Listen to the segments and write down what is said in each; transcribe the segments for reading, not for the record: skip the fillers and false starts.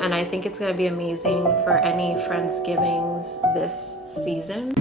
and I think it's gonna be amazing for any Friendsgivings this season.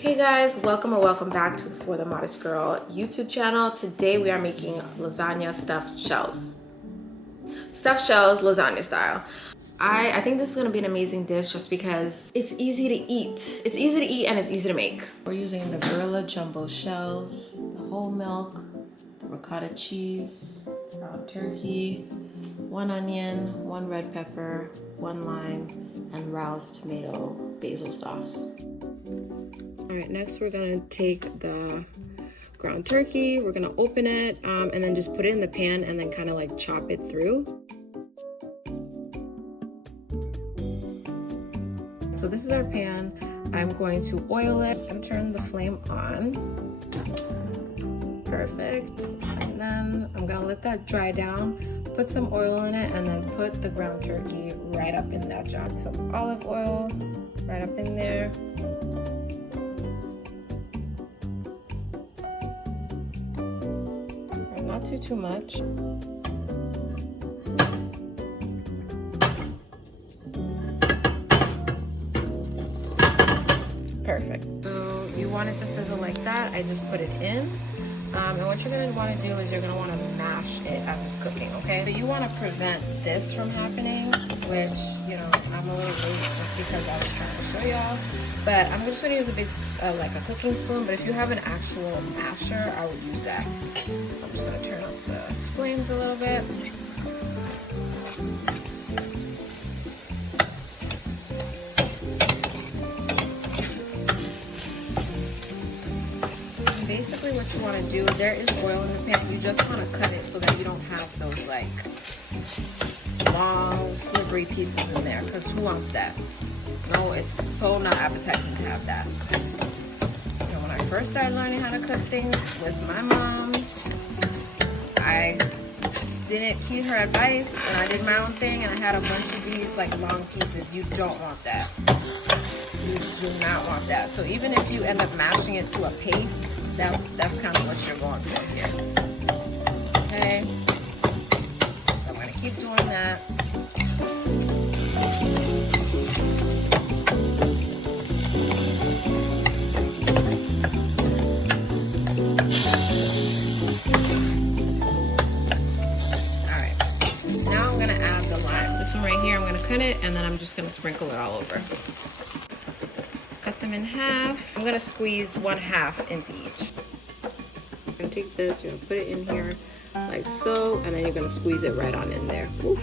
Hey guys, welcome back to the For the Modest Girl YouTube channel. Today we are making lasagna stuffed shells. Stuffed shells, lasagna style. I think this is gonna be an amazing dish just because it's easy to eat. It's easy to eat and it's easy to make. We're using the Gorilla Jumbo shells, the whole milk, the ricotta cheese, ground turkey, 1 onion, 1 red pepper, 1 lime, and Rao's tomato basil sauce. All right, next we're gonna take the ground turkey, we're gonna open it, and then just put it in the pan and then kind of like chop it through. So this is our pan. I'm going to oil it and turn the flame on. Perfect. And then I'm gonna let that dry down, put some oil in it, and then put the ground turkey right up in that jar. Some olive oil right up in there. Not too much. Perfect. So you want it to sizzle like that. I just put it in. And what you're going to want to do is you're going to want to mash it as it's cooking, okay? So you want to prevent this from happening, which, you know, I'm a little late just because I was trying to show y'all. But I'm just going to use a big, like a cooking spoon. But if you have an actual masher, I would use that. I'm just going to turn up the flames a little bit. Basically what you want to do, there is oil in the pan, you just want to cut it so that you don't have those like long slippery pieces in there, because who wants that? No, it's so not appetizing to have that. And when I first started learning how to cook things with my mom, I didn't heed her advice and I did my own thing and I had a bunch of these like long pieces. You don't want that. You do not want that. So even if you end up mashing it to a paste, that's kind of what you're going for here. Okay, so I'm going to keep doing that. Alright, now I'm going to add the lime. This one right here, I'm going to cut it and then I'm just going to sprinkle it all over. Cut them in half. I'm going to squeeze 1/2 into each. You're going to take this, you're going to put it in here like so, and then you're going to squeeze it right on in there. Oof.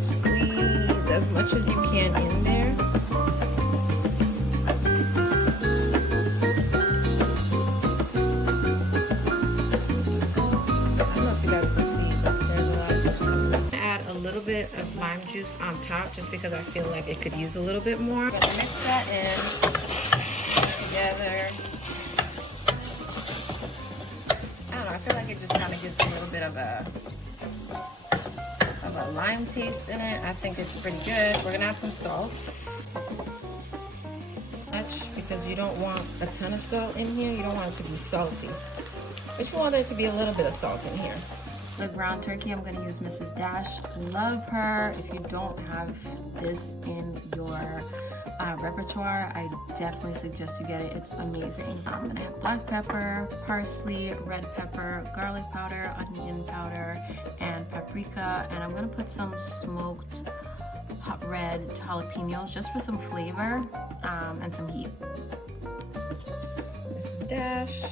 Squeeze as much as you can in there. Bit of lime juice on top just because I feel like it could use a little bit more. I'm gonna mix that in together. I don't know, I feel like it just kind of gives a little bit of a lime taste in it. I think it's pretty good. We're gonna add some salt. Because you don't want a ton of salt in here. You don't want it to be salty, but you want there to be a little bit of salt in here. The ground turkey, I'm going to use Mrs. Dash. Love her. If you don't have this in your repertoire, I definitely suggest you get it. It's amazing. I'm going to have black pepper, parsley, red pepper, garlic powder, onion powder, and paprika. And I'm going to put some smoked hot red jalapenos just for some flavor and some heat. Oops. Mrs. Dash.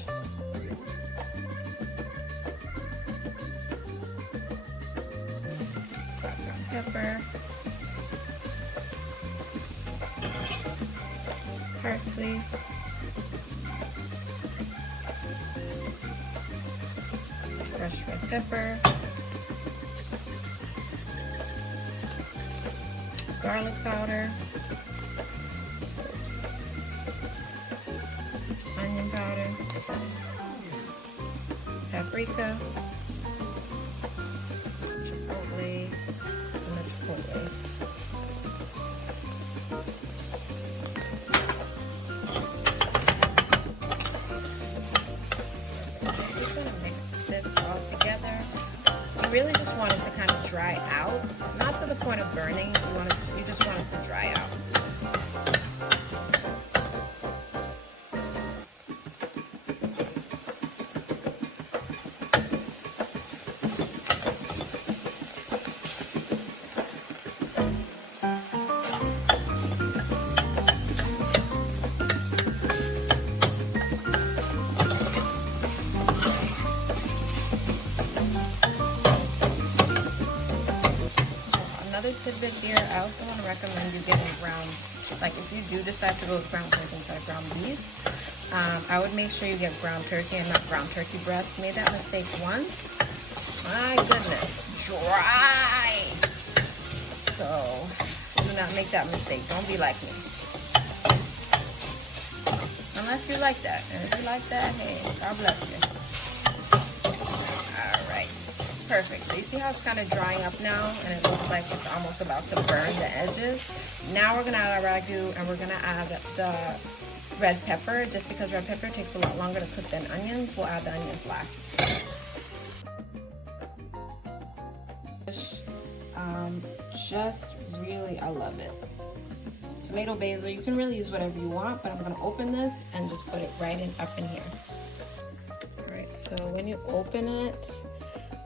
Pepper, parsley, fresh red pepper, garlic powder, onion powder, paprika, really just want it to kind of dry out, not to the point of burning. You just want it to dry out. Another tidbit here, I also want to recommend you getting ground, like if you do decide to go with ground turkey instead of ground beef, I would make sure you get ground turkey and not ground turkey breast. Made that mistake once. My goodness, dry. So do not make that mistake. Don't be like me. Unless you like that. And if you like that, hey, God bless you. Perfect. So you see how it's kind of drying up now, and it looks like it's almost about to burn the edges. Now we're gonna add our ragu, and we're gonna add the red pepper. Just because red pepper takes a lot longer to cook than onions, we'll add the onions last. Just really, I love it. Tomato basil, you can really use whatever you want, but I'm gonna open this and just put it right up in here. All right, so when you open it,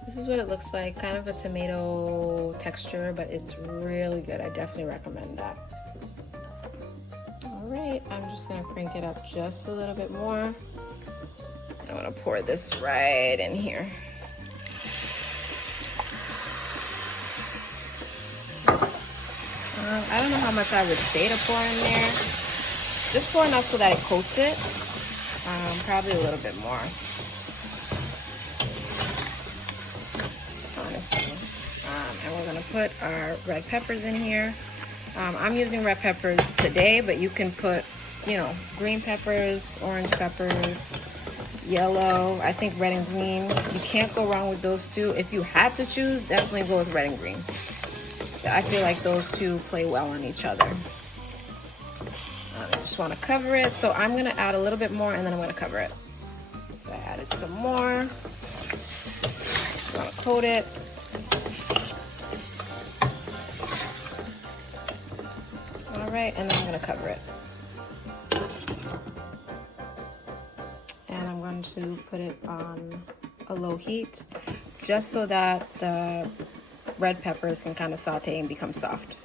this is what it looks like, kind of a tomato texture, but it's really good. I definitely recommend that. All right, I'm just gonna crank it up just a little bit more. I'm gonna pour this right in here. I don't know how much I would say to pour in there. Just pour enough so that it coats it. Probably a little bit more. And we're gonna put our red peppers in here. I'm using red peppers today, but you can put, you know, green peppers, orange peppers, yellow. I think red and green. You can't go wrong with those two. If you have to choose, definitely go with red and green. I feel like those two play well on each other. I just want to cover it, so I'm gonna add a little bit more, and then I'm gonna cover it. So I added some more. I'm gonna coat it. All right, and then I'm gonna cover it. And I'm going to put it on a low heat, just so that the red peppers can kind of saute and become soft.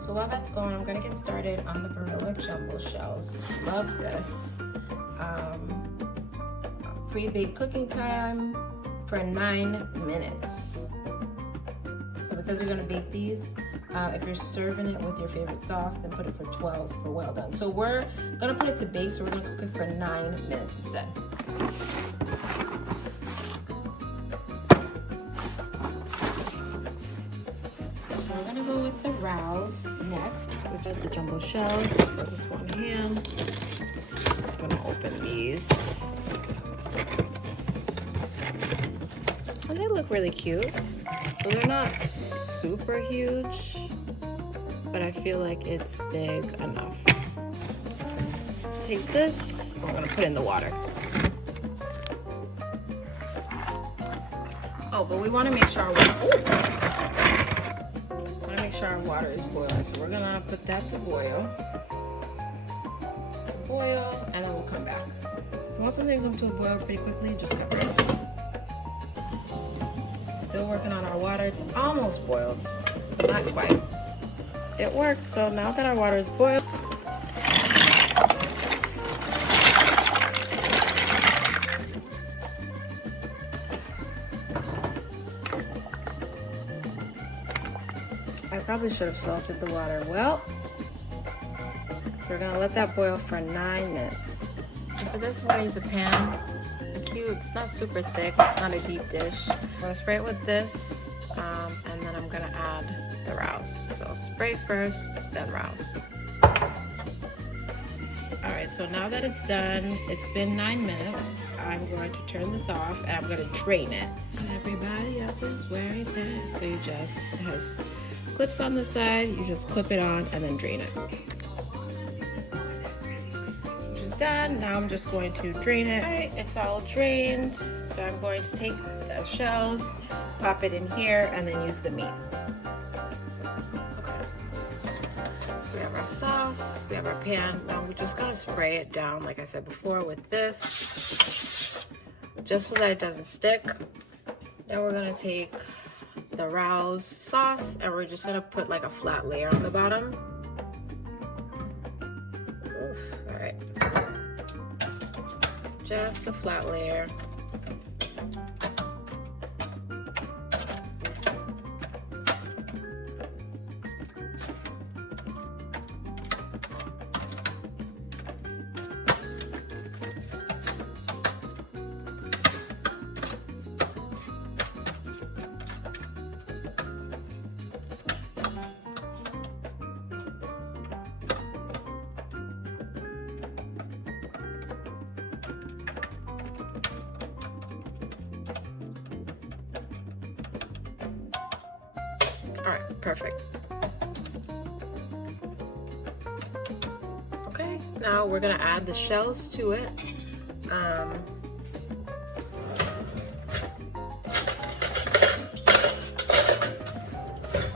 So while that's going, I'm gonna get started on the Barilla jumbo shells. Love this. Pre-baked cooking time for 9 minutes. So because you're gonna bake these, if you're serving it with your favorite sauce, then put it for 12 for well done. So we're gonna put it to bake, so we're gonna cook it for 9 minutes instead. So we're gonna go with the rouse next, which is the jumbo shells. For this one hand, I'm gonna open these. And they look really cute. So they're not super huge, but I feel like it's big enough. Take this, we're gonna put it in the water. Oh, but we wanna make sure our water is boiling. So we're gonna put that to boil. And then we'll come back. So if you want something to come to a boil pretty quickly, just cover it. Still working on our water. It's almost boiled, but not quite. It worked. So now that our water is boiled, I probably should have salted the water. Well, so we're gonna let that boil for 9 minutes. And for this, I'm gonna use a pan. Cute. It's not super thick. It's not a deep dish. I'm gonna spray it with this, and then I'm gonna add the rouse. So spray first, then rouse. All right. So now that it's done, it's been 9 minutes. I'm going to turn this off, and I'm gonna drain it. Everybody else is wearing pants, so it has clips on the side. You just clip it on and then drain it. Just done. Now I'm just going to drain it. All right, it's all drained. So I'm going to take the shells, pop it in here, and then use the meat. Okay. So we have our sauce, we have our pan. Now we're just gonna spray it down, like I said before, with this, just so that it doesn't stick. Then we're gonna take the Rouse sauce and we're just gonna put like a flat layer on the bottom. Oof, all right. Just a flat layer. All right, perfect. Okay, now we're gonna add the shells to it.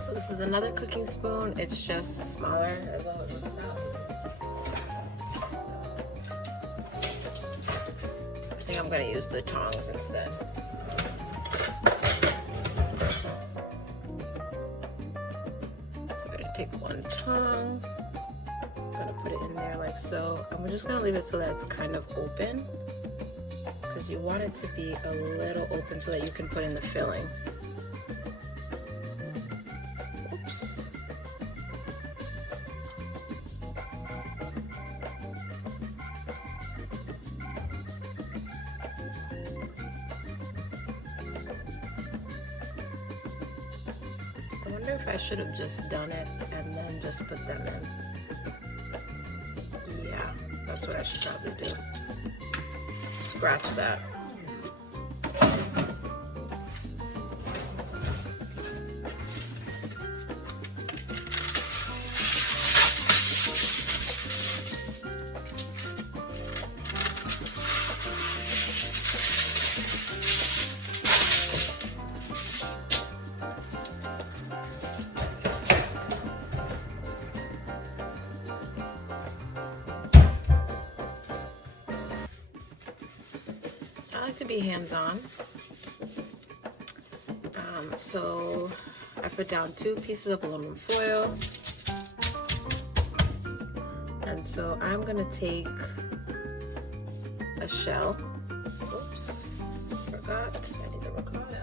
So this is another cooking spoon. It's just smaller, although it looks not. I think I'm gonna use the tongs instead. Take one tongue, I'm gonna put it in there like so, and we're just gonna leave it so that it's kind of open, because you want it to be a little open so that you can put in the filling. Oops. I wonder if I should have just done it and then just put them in. Yeah, that's what I should probably do. Scratch that. I like to be hands-on, so I put down 2 pieces of aluminum foil, and so I'm gonna take a shell. Oops, forgot, I need the ricotta.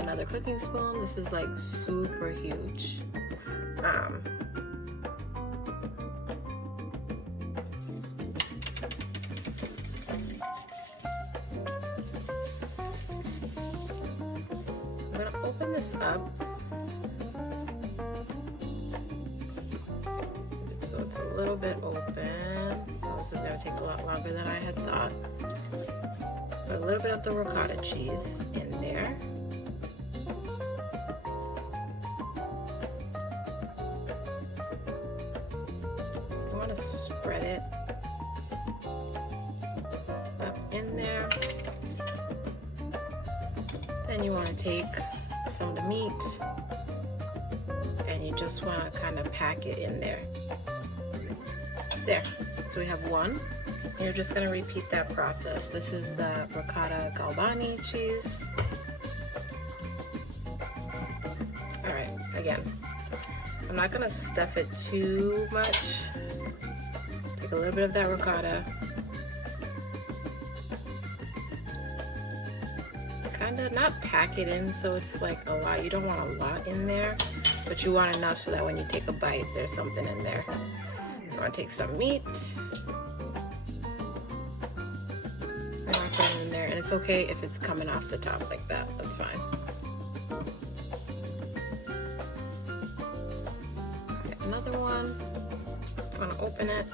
Another cooking spoon. This is like super huge. I'm gonna open this up so it's a little bit open. So this is gonna take a lot longer than I had thought. Put a little bit of the ricotta cheese in there. Spread it up in there. Then you want to take some of the meat and you just want to kind of pack it in there. There. So we have one. You're just going to repeat that process. This is the ricotta galbani cheese. All right, again, I'm not going to stuff it too much. Take a little bit of that ricotta. Kind of not pack it in so it's like a lot. You don't want a lot in there, but you want enough so that when you take a bite, there's something in there. You want to take some meat. You want to put it in there, and it's okay if it's coming off the top like that. That's fine. another one. I'm gonna open it.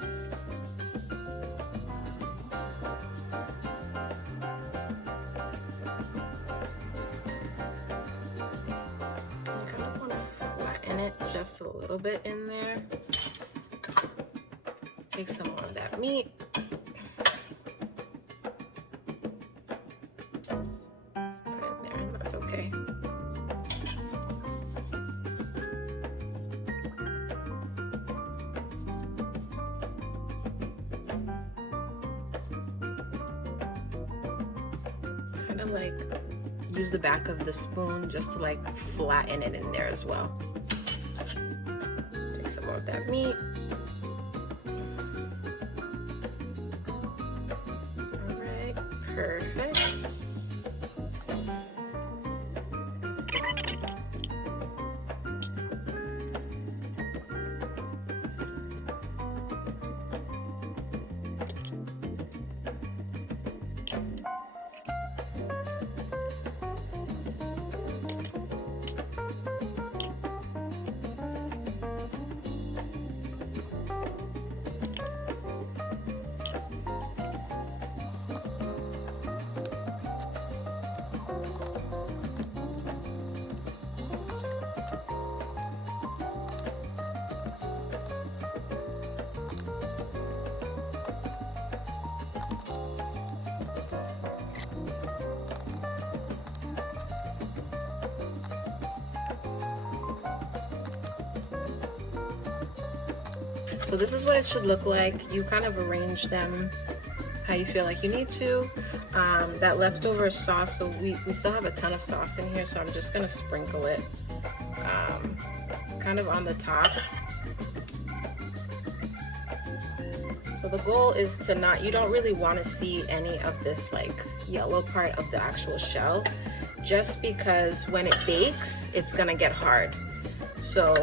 You kind of want to flatten it just a little bit in there. Take some more of that meat. Put it in there, that's okay. Kind of like use the back of the spoon just to like flatten it in there as well. Take some more of that meat. Perfect. So this is what it should look like. You kind of arrange them how you feel like you need to. That leftover sauce, so we still have a ton of sauce in here, so I'm just gonna sprinkle it kind of on the top. So the goal is to not, you don't really want to see any of this like yellow part of the actual shell, just because when it bakes, it's gonna get hard. So,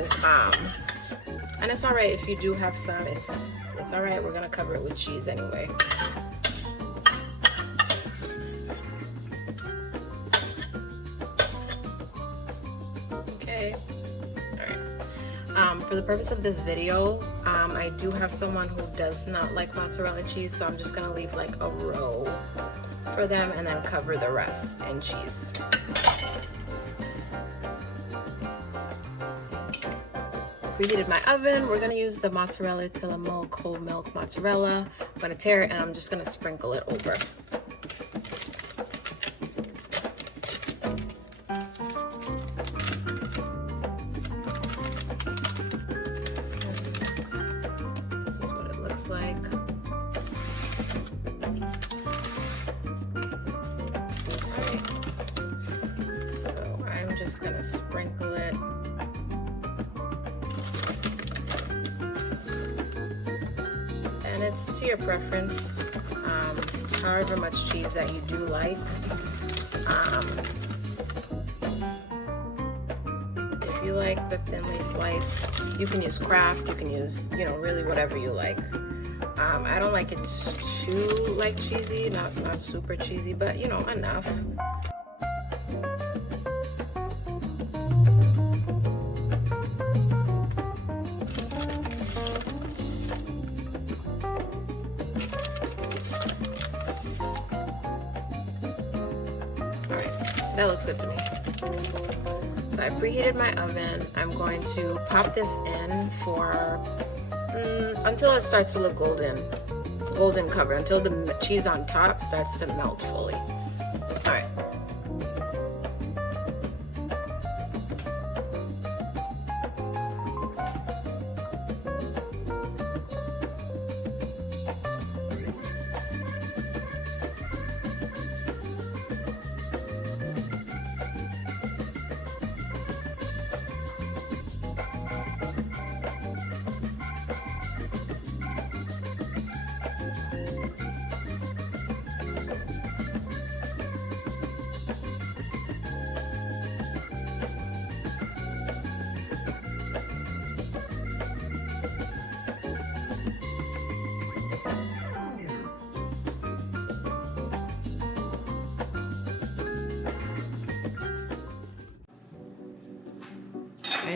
and it's all right if you do have some, it's all right. We're gonna cover it with cheese anyway. Okay, all right. For the purpose of this video, I do have someone who does not like mozzarella cheese, so I'm just gonna leave like a row for them and then cover the rest in cheese. Preheated my oven. We're gonna use the mozzarella Tillamook whole milk mozzarella. I'm gonna tear it and I'm just gonna sprinkle it over. This is what it looks like. Alright. So I'm just gonna sprinkle it. It's to your preference, however much cheese that you do like. If you like the thinly sliced, you can use Kraft, you can use, you know, really whatever you like. I don't like it too like cheesy, not super cheesy, but you know, enough. That looks good to me. So I preheated my oven. I'm going to pop this in for until it starts to look golden covered, until the cheese on top starts to melt fully. All right.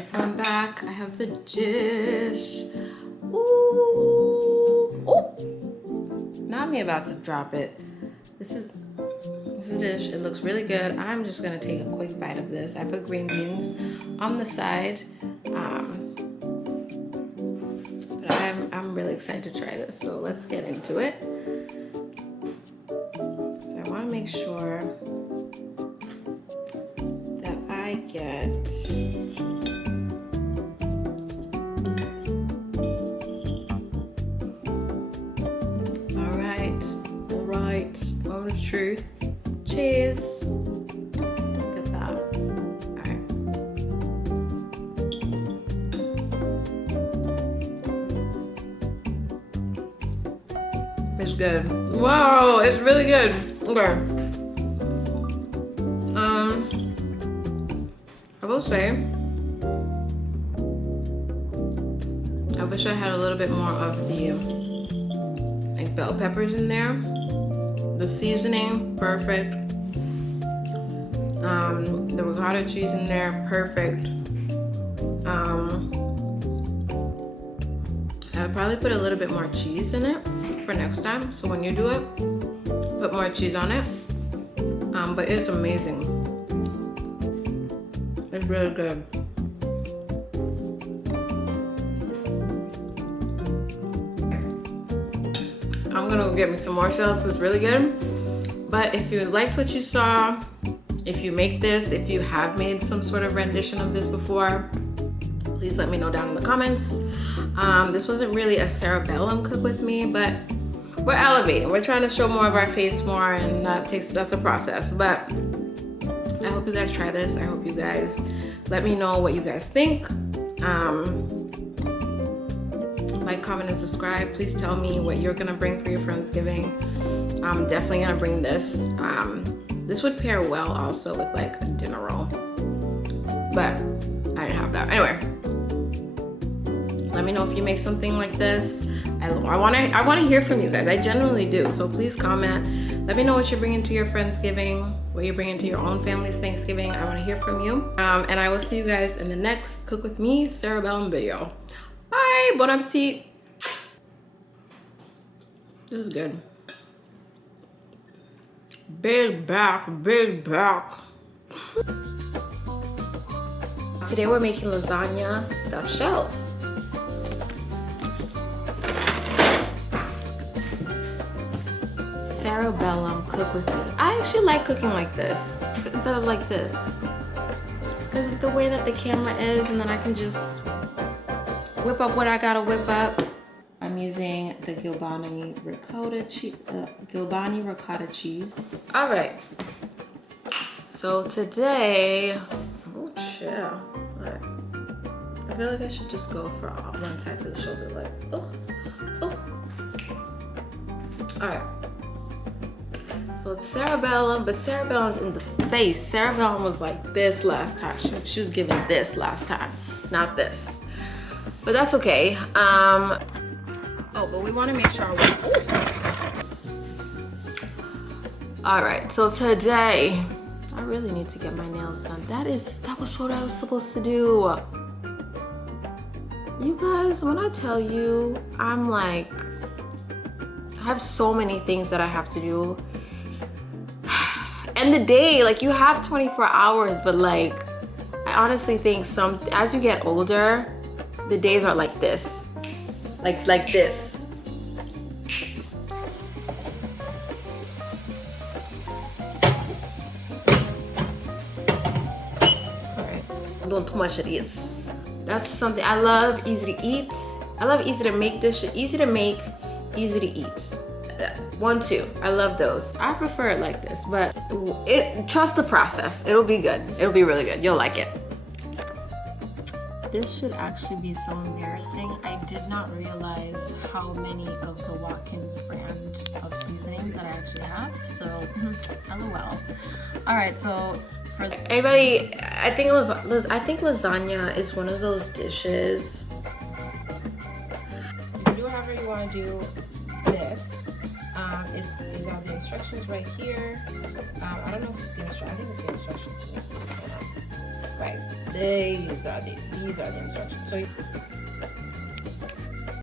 so I'm back. I have the dish. Ooh. Ooh. Not me about to drop it. This is the dish. It looks really good. I'm just gonna take a quick bite of this. I put green beans on the side. But I'm really excited to try this. So let's get into it. So I wanna make sure that I get all right, moment of truth. Cheers. Look at that. All right. It's good. Wow, it's really good. Okay. I will say, I wish I had a little bit more of the like bell peppers in there. The seasoning, perfect. The ricotta cheese in there, perfect. I would probably put a little bit more cheese in it for next time. So when you do it, put more cheese on it. But it's amazing. It's really good. I'm gonna go get me some more shells. It's really good. But if you liked what you saw, if you make this, if you have made some sort of rendition of this before, please let me know down in the comments. This wasn't really a cerebellum cook with me, but we're elevating. We're trying to show more of our face more, and that's a process. But I hope you guys try this. I hope you guys let me know what you guys think. Like, comment, and subscribe. Please tell me what you're gonna bring for your Friendsgiving. I'm definitely gonna bring this. This would pair well also with like a dinner roll, but I didn't have that. Anyway, let me know if you make something like this. I wanna hear from you guys. I genuinely do. So please comment. Let me know what you're bringing to your Friendsgiving, what you're bringing to your own family's Thanksgiving. I wanna hear from you. And I will see you guys in the next Cook With Me cerebellum video. Bye, bon appetit. This is good. Big back, big back. Today we're making lasagna stuffed shells. Cerebellum Cook With Me. I actually like cooking like this instead of like this, because of the way that the camera is, and then I can just whip up what I gotta whip up. I'm using the Gilbani ricotta cheese. All right. So today, oh chill. All right. I feel like I should just go for one side to the shoulder, like, oh. All right. So it's cerebellum, but cerebellum's in the face. Cerebellum was like this last time. She was giving this last time, not this. But that's okay. Oh, but we want to make sure all right, so today I really need to get my nails done. That was what I was supposed to do. You guys, when I tell you, I'm like, I have so many things that I have to do. And the day, like, you have 24 hours, but like, I honestly think as you get older, the days are like this, like this. All right, don't too much of this. That's something I love. Easy to eat. I love easy to make dishes. Easy to make, easy to eat. 1, 2. I love those. I prefer it like this, but trust the process. It'll be good. It'll be really good. You'll like it. This should actually be so embarrassing. I did not realize how many of the Watkins brand of seasonings that I actually have. So, LOL. All right, so for anybody, I think lasagna is one of those dishes. You can do however you want to do this. These are the instructions right here. I don't know if it's the instructions. I think it's the instructions to make this one up. Right. Okay, these are the instructions. So